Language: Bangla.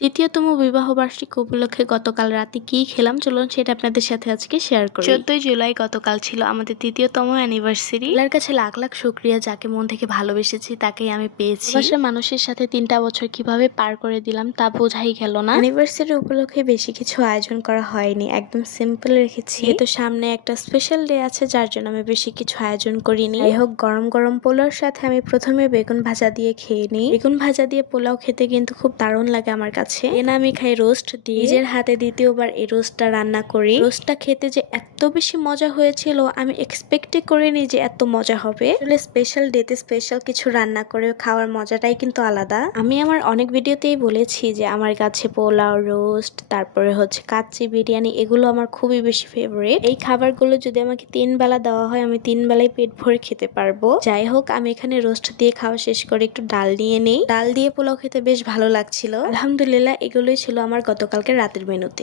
তৃতীয়তম বিবাহবার্ষিকী উপলক্ষে গতকাল রাতে কি খেলাম চলুন সেটা আপনাদের সাথে আজকে শেয়ার করি। 14ই জুলাই গতকাল ছিল আমাদের তৃতীয়তম অ্যানিভার্সারি। আল্লাহর কাছে লাখ লাখ শুকরিয়া, যাকে মন থেকে ভালোবেসেছি তাকেই আমি পেয়েছি। ভালোবাসার মানুষের সাথে 3টা বছর কিভাবে পার করে দিলাম তা বোঝাই গেল না। অ্যানিভার্সারি উপলক্ষে বেশি কিছু আয়োজন করা হয়নি, একদম সিম্পল রেখেছি। যেহেতু সামনে একটা স্পেশাল ডে আছে যার জন্য আমি বেশি কিছু আয়োজন করিনি। যাই হোক, গরম গরম পোলাওর সাথে আমি প্রথমে বেগুন ভাজা দিয়ে খেয়ে নিই। বেগুন ভাজা দিয়ে পোলাও খেতে কিন্তু খুব দারুণ লাগে আমার কাছে। আমি খাই রোস্ট দিয়ে। নিজের হাতে দ্বিতীয়বার এই রোস্টটা রান্না করি। রোস্টটা খেতে যে এত বেশি মজা হয়েছিল আমি এক্সপেক্টই করিনি যে এত মজা হবে। আসলে স্পেশাল ডেতে স্পেশাল কিছু রান্না করে খাওয়ার মজাটাই কিন্তু আলাদা। আমি আমার অনেক ভিডিওতেই বলেছি যে আমার কাছে পোলাও, রোস্ট, তারপরে হচ্ছে কাচ্চি বিরিয়ানি, এগুলো আমার খুবই বেশি ফেভারিট। এই খাবারগুলো যদি আমাকে 3 বেলা দেওয়া হয় আমি 3 বেলায় পেট ভরে খেতে পারবো। যাই হোক, আমি এখানে রোস্ট দিয়ে খাওয়া শেষ করে একটু ডাল নিয়ে নেই। ডাল দিয়ে পোলাও খেতে বেশ ভালো লাগছিল। আলহামদুলিল্লাহ, এগুলোই ছিল আমার গতকালকে রাতের মেনুতে।